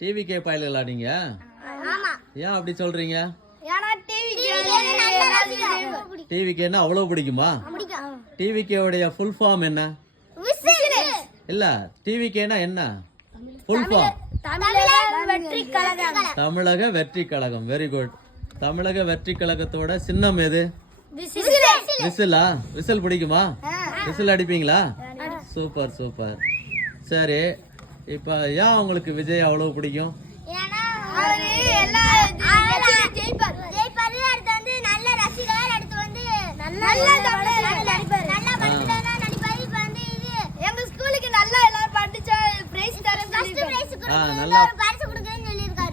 TVK பயலுங்களா நீங்க? ஏன் அப்படி சொல்றீங்க? டிவிகேன்னா அவ்வளவு பிடிக்குமா? டிவிகே உடைய ஃபுல் ஃபார்ம் என்ன? இல்ல, டிவிகேனா என்ன ஃபுல் ஃபார்ம்? தமிழக வெற்றி கழகம். Very good. தமிழக வெற்றி கழகத்தோட சின்னம் எது? விசிலா? விசில் பிடிக்குமா? விசில் அடிப்பீங்களா? Super super. சரி, இப்ப ஏன் உங்களுக்கு விஜய் அவ்வளவு பிடிக்கும்?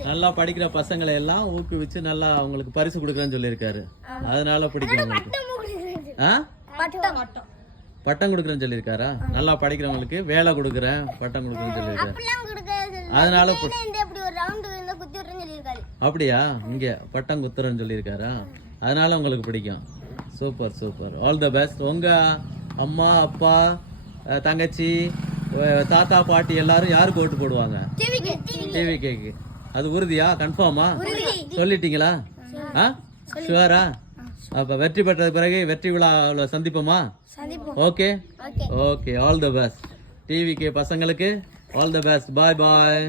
நல்லா படிக்கிற பசங்களை எல்லாம் ஊக்குவிச்சு நல்லா அவங்களுக்கு பரிசு கொடுக்கறேன்னு சொல்லியிருக்காரு. அதனால பிடிக்கும் உங்களுக்கு. பட்டம் கொடுக்கறேன்னு சொல்லியிருக்காரா? நல்லா படிக்கிறவங்களுக்கு வேலை கொடுக்கறேன், பட்டம் கொடுக்கறேன்னு சொல்லியிருக்காரு. அதனால அப்படியா? இங்க பட்டம் குத்துறேன்னு சொல்லியிருக்காரா? அதனால உங்களுக்கு பிடிக்கும். Super super. All the best. உங்க அம்மா அப்பா தங்கச்சி தாத்தா பாட்டி எல்லாரும் யாருக்கு ஓட்டு போடுவாங்க? டிவிகேக்கு. அது உறுதியா? கன்ஃபார்மா? சொல்லிட்டீங்களா? ஷுவரா? அப்ப வெற்றி பெற்ற பிறகு வெற்றி விழாவில் சந்திப்போமா? Okay okay. All the best. TVK பசங்களுக்கு all the best. Bye bye.